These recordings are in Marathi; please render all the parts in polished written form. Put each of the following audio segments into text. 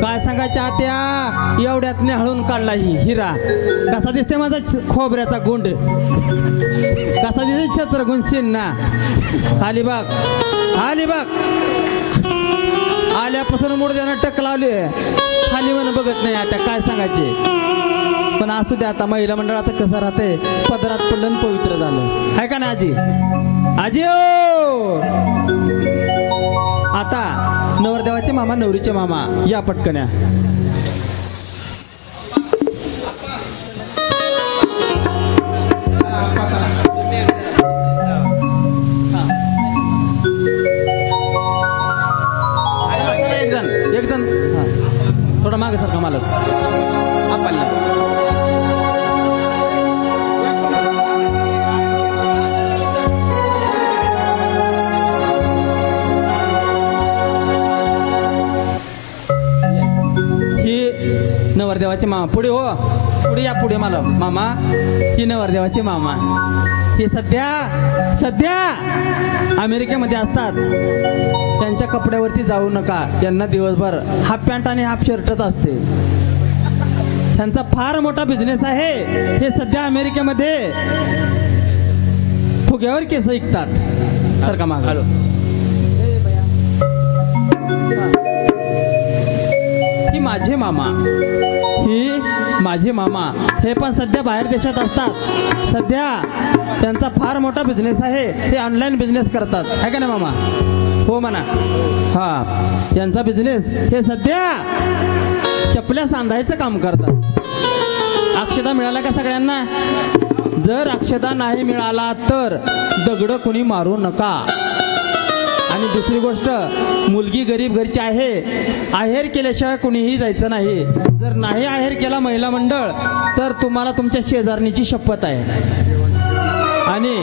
काय सांगायच्या आत्या, एवढ्यात नेहळून काढला ही हिरा. कसा दिसते माझा खोबऱ्याचा गुंड, कसा दिसते छत्रगुण शिन्ना. खाली बघ, खाली बघ, आल्यापासून मुडद्यानं टक लावली, खाली म्हणून बघत नाही आता. काय सांगायचे, पण असू द्या. आता महिला मंडळाचं कसं राहते, पदरात पडलं पवित्र झालं, हाय का ना आजी? आजी ओ, आता नवरदेवाचे मामा नवरीचे मामा या पटकन्या. एकदम थोडा मागे सारखा मालक आपल्याला. नवरदेवाचे मामा पुढे हो, पुढे या, पुढे मला मामा. ही नवरदेवाचे मामा, हे सध्या अमेरिकेमध्ये असतात. त्यांच्या कपड्यावरती जाऊ नका, यांना दिवसभर हाफ पॅन्ट आणि हाफ शर्टच असते. त्यांचा फार मोठा बिझनेस आहे. हे सध्या अमेरिकेमध्ये फुग्यावर केस विकतात. तर का माग ही माझे मामा, ही माझे मामा, हे पण सध्या बाहेर देशात असतात. सध्या त्यांचा फार मोठा बिझनेस आहे. हे ऑनलाईन बिझनेस करतात, आहे का ना मामा? हो म्हणा. हा, यांचा बिझनेस हे सध्या चपल्या सांधायचं काम करतात. अक्षता मिळाला का सगळ्यांना? जर अक्षता नाही मिळाला तर दगड कुणी मारू नका. आणि दुसरी गोष्ट, मुलगी गरीब घरची आहे, आहेर केल्याशिवाय कुणीही जायचं नाही. जर नाही आहेर केला महिला मंडळ तर तुम्हाला तुमच्या शेजारणीची शपथ आहे. आणि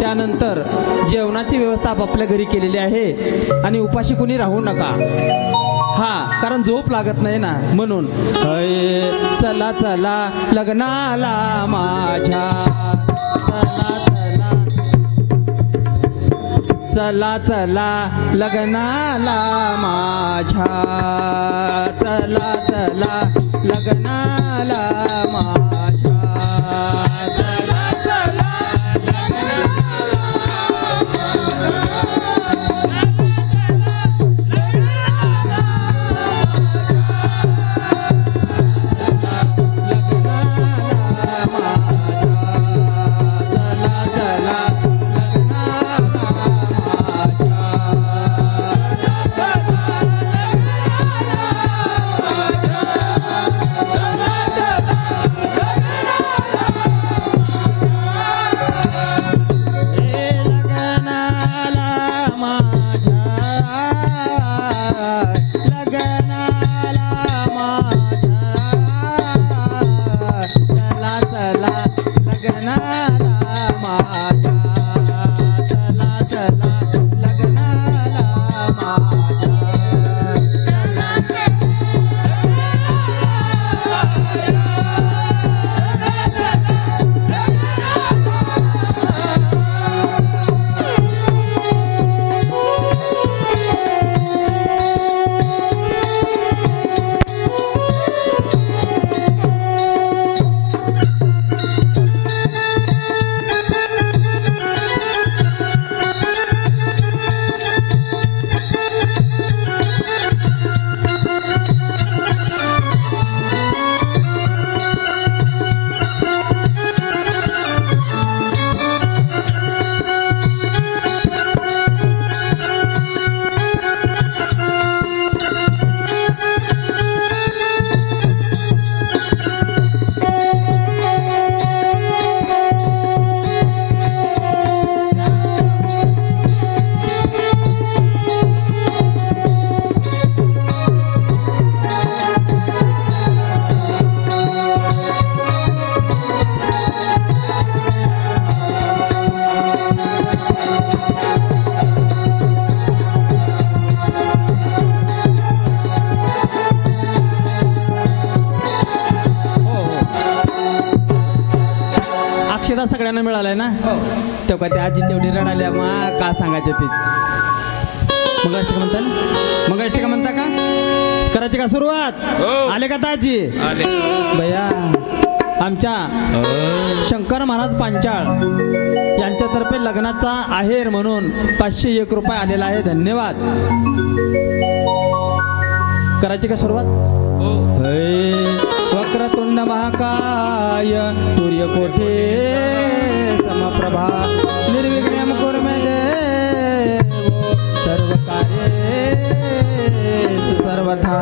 त्यानंतर जेवणाची व्यवस्था आपापल्या घरी केलेली आहे. आणि उपाशी कुणी राहू नका. हा, कारण झोप लागत नाही ना, म्हणून. चला चला लग्नाला माझ्या, चला चला लग्नाला माझ्या, चला चला लग्नाला माझ्या, चला चला सगळ्यांना मिळालाय ना? तेव्हा त्या आजी तेवढी रडाल्या, मा का सांगायचं ते. मंगळाष्टका म्हणता, मंगळाष्टका म्हणता का? करायची का सुरुवात? आले का ताजी? भैया आमच्या शंकर महाराज पांचाळ यांच्यातर्फे लग्नाचा आहेर म्हणून 501 रुपये आलेला आहे. धन्यवाद. करायची का सुरुवात? वक्रतुंड महाकाय सूर्यकोटी समप्रभा निर्विघ्नं कुरु मे देव सर्व कार्येषु सर्वथा.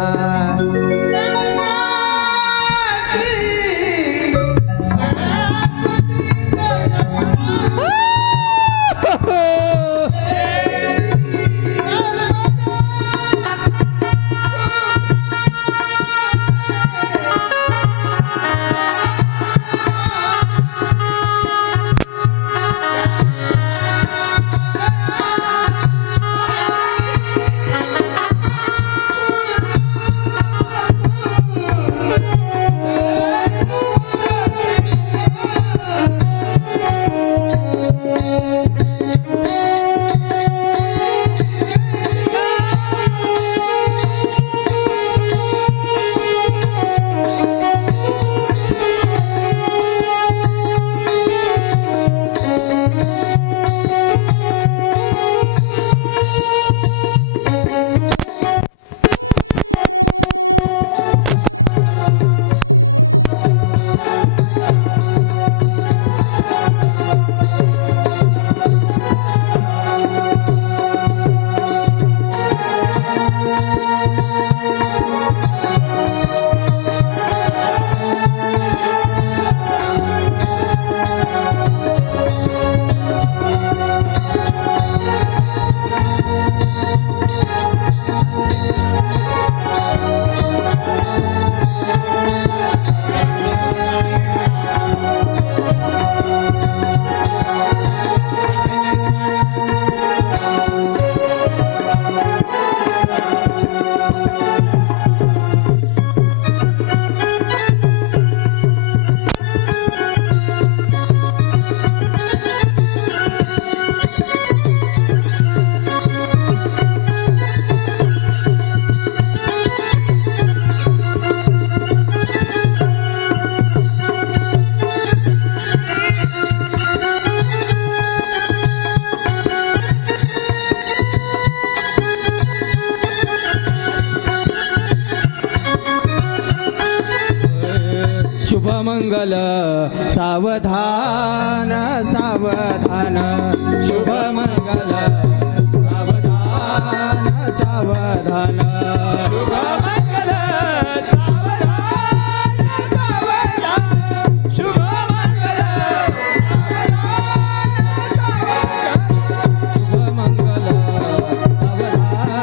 शुभमंगल सावधान सावधान शुभमंगल सावधान सावधान शुभमंगल सावधान शुभमंगल शुभमंगल सावधान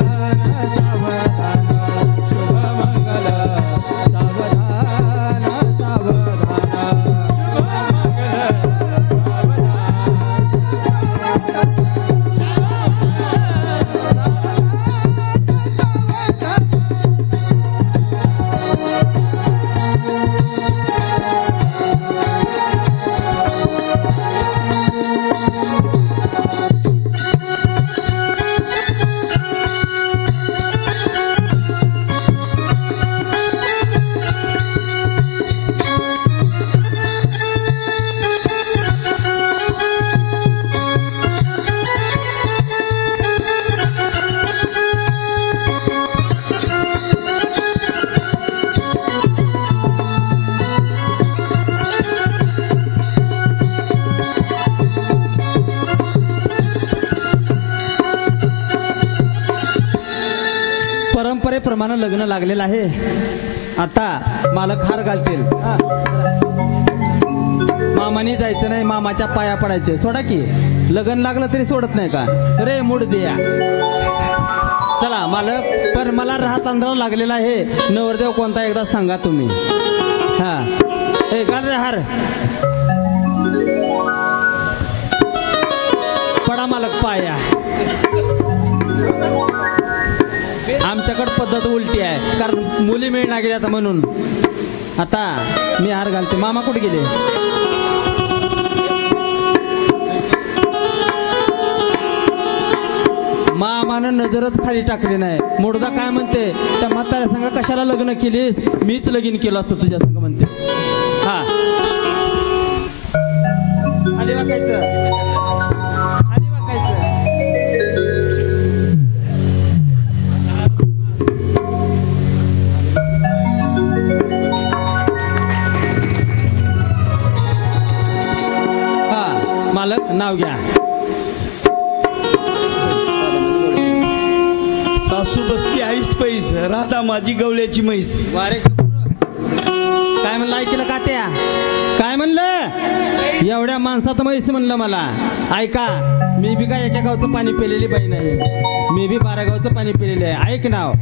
सावधान शुभमंगल सावधान परंपरेप्रमाणे लग्न लागलेलं आहे. आता मालक हार घालतील. मामानी जायचं नाही, मामाच्या पाया पडायचे. सोडा की लग्न लागलं तरी सोडत नाही का रे मूड द्या. चला मालक, पण मला राहत अंधार लागलेला आहे. नवरदेव कोणता एकदा सांगा तुम्ही. हा ए घाल रे हार. पडा मालक पाया. आमच्याकडे पद्धत उलटी आहे, कारण मुली मिळणार गेल्या आता म्हणून. आता मी हार घालते. मामा कुठे गेले? मामानं नजरच खाली टाकली नाही. मुडदा काय म्हणते, त्या म्हाताऱ्या संग कशाला लग्न केलीस, मीच लगीन केलं असतं तुझ्या संग म्हणते. हा खाली वाकायचं, खाली वाकायचं. हा मालक नाव घ्या. सासू बसली आईस पैस, राधा माझी गवळ्याची म्हैस. वारे काय म्हणलं ऐकलं का त्या, काय म्हणलं, एवढ्या माणसाचं म्हैस म्हणलं मला. ऐका, मी बी काय एका गावचं पाणी पिलेली बाई नाही, मी बी 12 गावचं पाणी पिलेले आहे. ऐक नाव,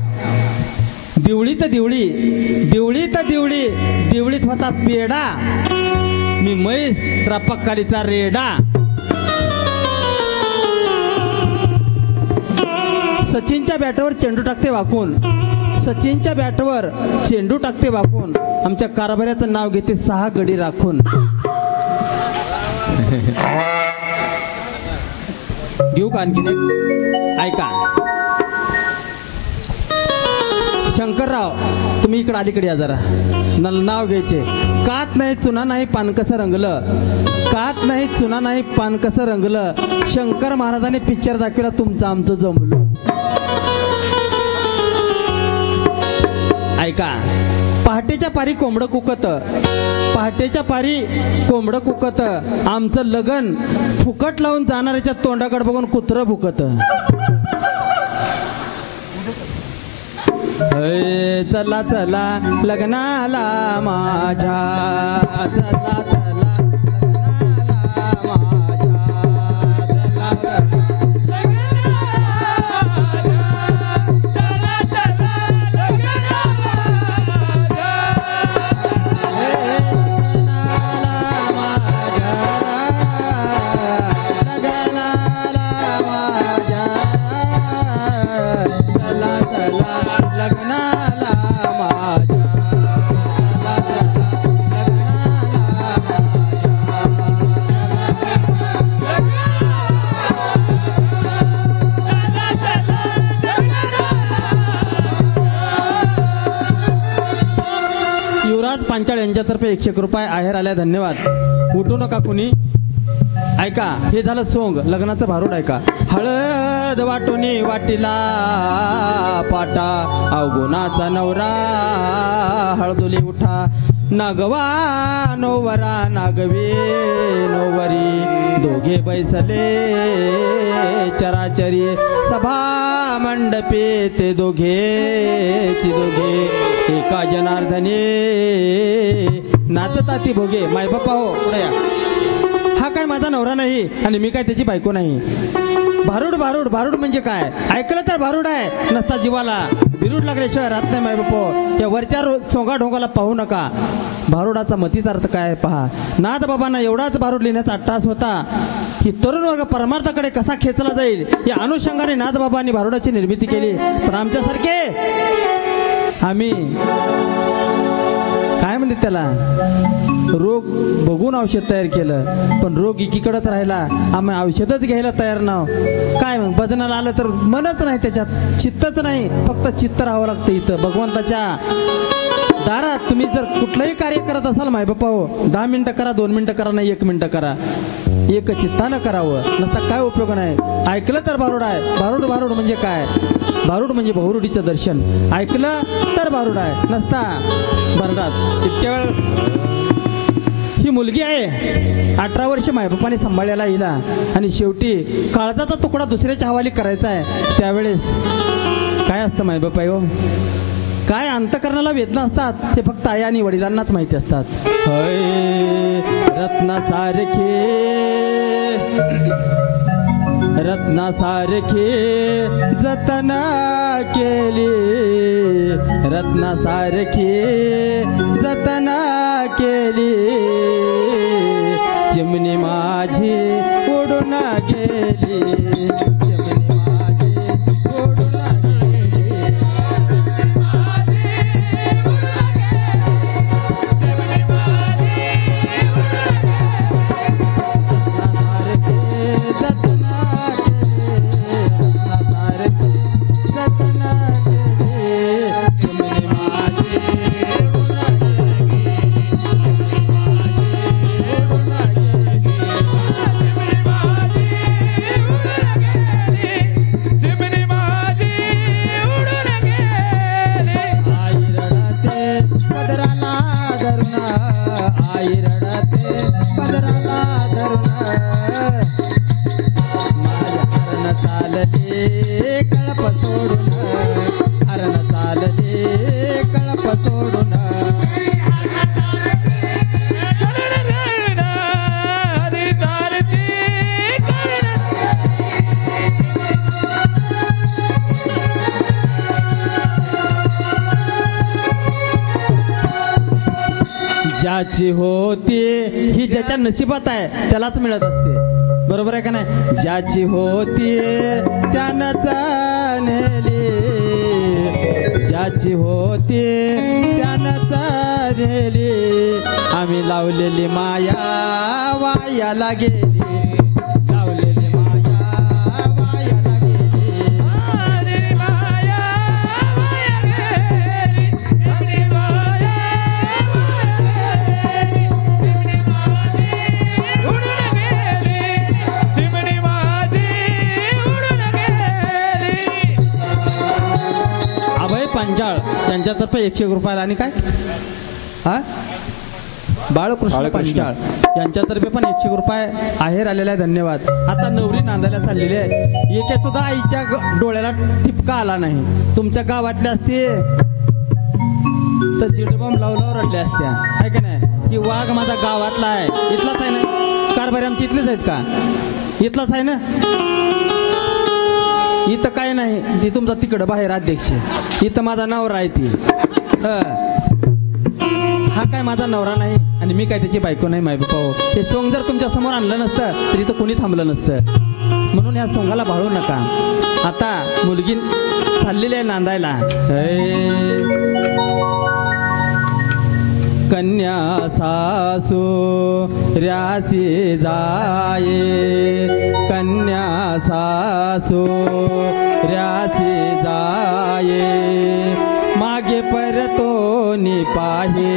दिवळी तर दिवळी, दिवळी तर दिवळी, दिवळीत होता पेडा, मी म्हैस तर पक्कालीचा रेडा. सचिनच्या बॅटवर चेंडू टाकते वाकून, सचिनच्या बॅटवर चेंडू टाकते वाकून, आमच्या कारभाऱ्याचं नाव घेते 6 गडी राखून. घेऊ का आणखीन एक, ऐका. शंकरराव तुम्ही इकडे अलीकडे या जरा, नाव घ्यायचे. कात नाही चुना नाही पान कसं रंगलं, कात नाही चुना नाही पान कसं रंगलं, शंकर महाराजांनी पिक्चर दाखवला तुमचं आमचं जमलं. ऐका, पहाटेच्या पारी कोंबडं कुकत, पहाटेच्या पारी कोंबडं कुकत, आमचं लगन फुकट लावून जाणाऱ्याच्या तोंडाकडे बघून कुत्रं भुकत. चला चला लग्नाला माझ्या, चला चला लग्नाला माझ्या, पांचाळ यांच्यातर्फे 101 रुपये आहेर आल्या, धन्यवाद. उठू नका कुणी. ऐका, हे झालं सोंग, लग्नाचं भारूड ऐका. हळद वाटोनी वाटीला पाटा, अवगुणाचा नवरा हळदुली उठा, नागवा नोवरा नागवे नोवरी, दोघे बैसले चराचरी, सभा मंडपे ते दोघेची दोघे, एका जनार्दने नाचता ती भोगे. माय बाप्पा हो पुढे या. हा काय माझा नवरा नाही आणि मी काय त्याची बायको नाही. भारूड भारूड भारूड म्हणजे काय, ऐकलं तर भारूड आहे, नसता जीवाला बिरूड लागल्याशिवाय राहत नाही. माय बाप्पा, या वरच्या सोंगा ढोंगाला पाहू नका. भारूडाचा मतीचा अर्थ काय पहा. नाथ बाबांना एवढाच भारूड लिहिण्याचा अट्टास होता की तरुण वर्ग परमार्थाकडे कसा खेचला जाईल या अनुषंगाने नाथ बाबांनी भारूडाची निर्मिती केली. पण आमच्यासारखे आम्ही काय म्हणते त्याला, रोग बघून औषध तयार केलं, पण रोग एकीकडेच राहिला, आम्ही औषधच घ्यायला तयार नाव. काय मग भजनाला आलं तर मनच नाही, त्याच्यात चित्तच नाही, फक्त चित्त राहावं लागतं. इथं भगवंताच्या दारात तुम्ही जर कुठलंही कार्य करत असाल माय बाप्पा हो, 10 मिनिटं करा, 2 मिनिटं करा, नाही 1 मिनिटं करा, एक चित्तानं करावं, नसता काय उपयोग नाही. ऐकलं तर भारूड आहे. भारूड भारूड म्हणजे काय, भारूड म्हणजे बहुरुडीचं दर्शन. ऐकलं तर भारूड आहे, नसता बरडात. इतक्या वेळ ही मुलगी आहे, 18 वर्ष मायबापाने सांभाळायला हिला, आणि शेवटी काळजाचा तुकडा दुसऱ्याच्या हवाली करायचा आहे. त्यावेळेस काय असतं मायबापा हो, काय अंतकरणाला वेदना असतात ते फक्त आई आणि वडिलांनाच माहिती असतात. रत्नासारखे रत्नासारखे जतन केली, रत्नासारखे जतन केली, चिमणी माझी उडून गेली, चिमणी माझी उडून गेली, रत्नासारखे जतन केली, रत्नासारखे जाते पदराला धरून माझ्या हरण चालले कळप सोडून हरण चालले कळप सोडून ज्याची होती ही ज्याच्या नशिबात आहे त्यालाच मिळत असते बरोबर आहे का नाही ज्याची होती त्यानंच नेली ज्याची होती त्यानंच नेली आम्ही लावलेली माया वायाला गेली लावलेली माया वायाला गेली अभय पांचाळ यांच्यातर्फे 101 रुपयाला आणि काय हा बाळकृष्ण पांचाळ यांच्यातर्फे पण 101 रुपये आहेर आलेला आहे धन्यवाद आता नवरी नांदायला चाललेली आहे एके सुद्धा आईच्या डोळ्याला ठिपका आला नाही तुमच्या गावातल्या असते तर जिडबम लावल्यावर रडल्या असत्या आहे का नाही की वाघ माझा गावातला आहे इथलाच आहे ना कारभारी आमची इथलेच आहेत का इथलाच आहे ना इथं काय नाही ती तुमचा तिकडं बाहेर अध्यक्ष इथं माझा नवरा आहे ती हा काय माझा नवरा नाही आणि मी काय त्याची बायको नाही माय बापा हे सोंग जर तुमच्या समोर आणलं नसतं तर इथं कोणी थांबलं नसतं म्हणून या सोंगाला भाळू नका आता मुलगी चाललेली आहे नांदायला कन्या सासू ऱ्यासी जाये कन्या सासू ऱ्यासी जाये मागे परतोनी पाहे